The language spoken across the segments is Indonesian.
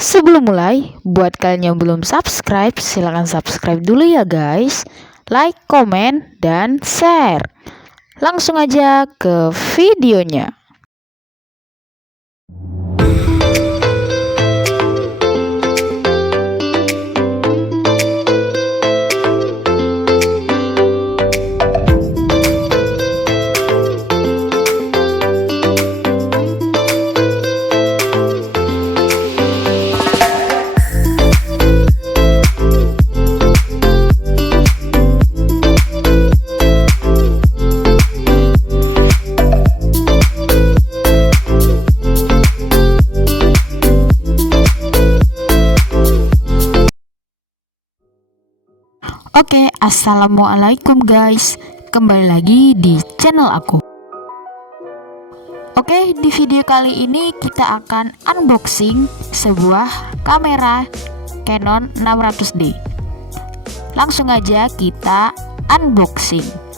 Sebelum mulai, buat kalian yang belum subscribe, silahkan subscribe dulu ya guys. Like, komen, dan share. Langsung aja ke videonya. Oke, assalamualaikum guys. Kembali lagi di channel aku. Oke, di video kali ini kita akan unboxing sebuah kamera Canon 600D. Langsung aja kita unboxing.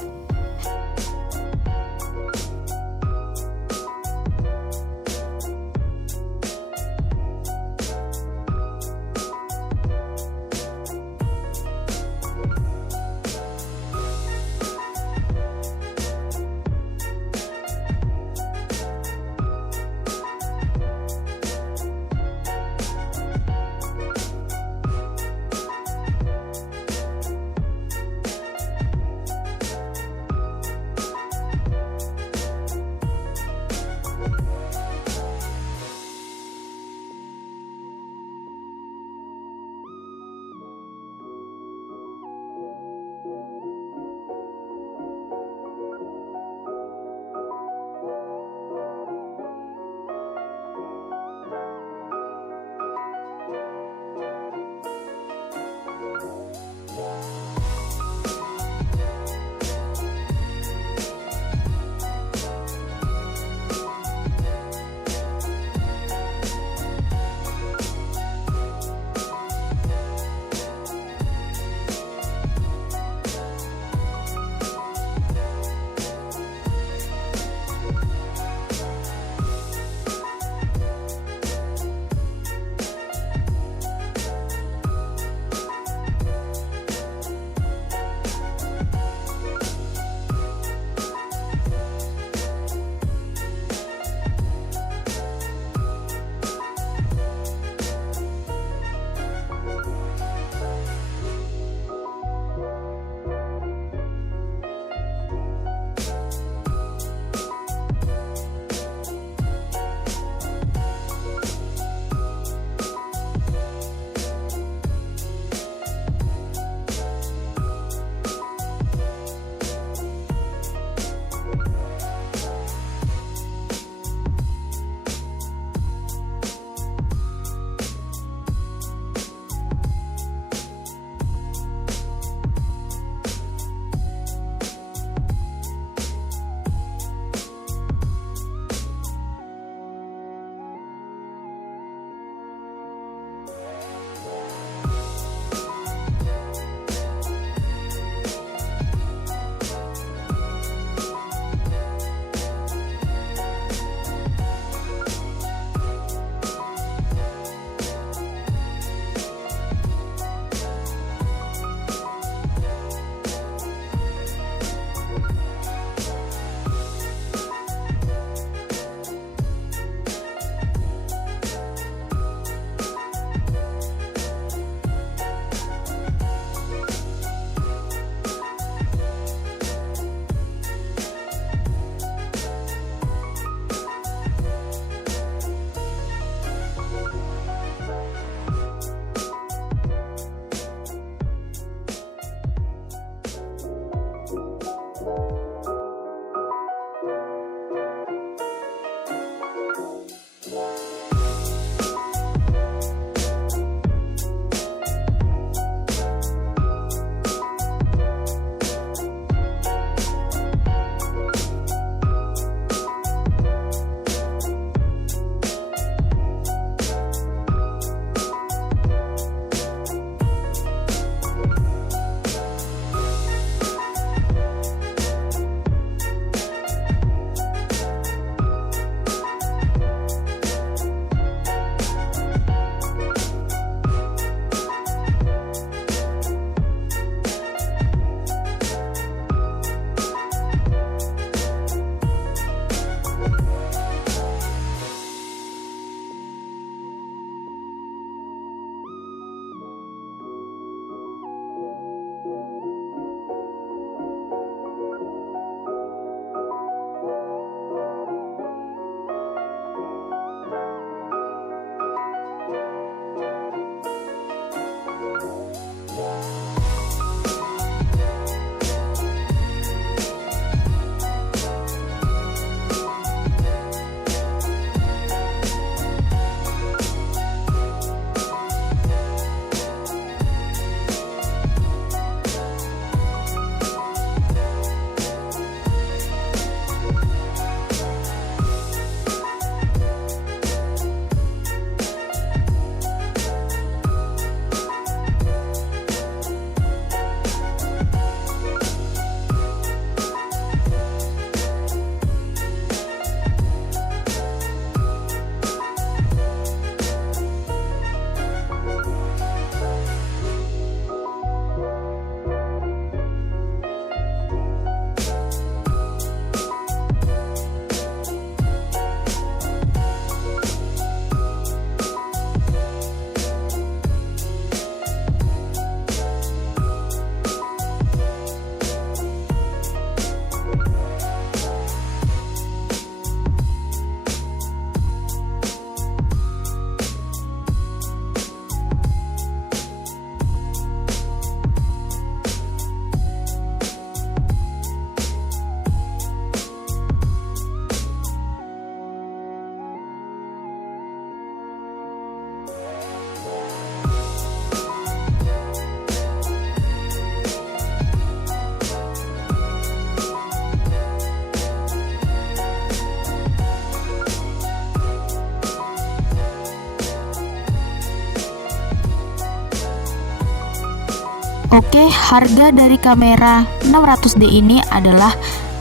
Oke, harga dari kamera 600D ini adalah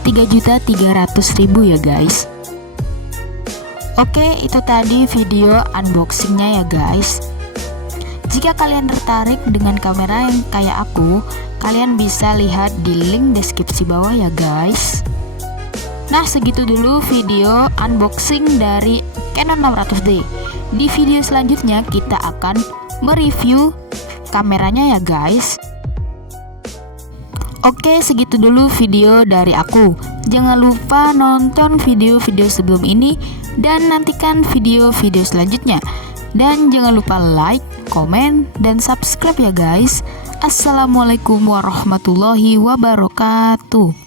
3.300.000 ya guys. Oke, itu tadi video unboxingnya ya guys. Jika kalian tertarik dengan kamera yang kayak aku, kalian bisa lihat di link deskripsi bawah ya guys. Nah, segitu dulu video unboxing dari Canon 600D. Di video selanjutnya kita akan mereview kameranya ya guys. Oke, segitu dulu video dari aku. Jangan lupa nonton video-video sebelum ini dan nantikan video-video selanjutnya. Dan jangan lupa like, komen, dan subscribe ya guys. Assalamualaikum warahmatullahi wabarakatuh.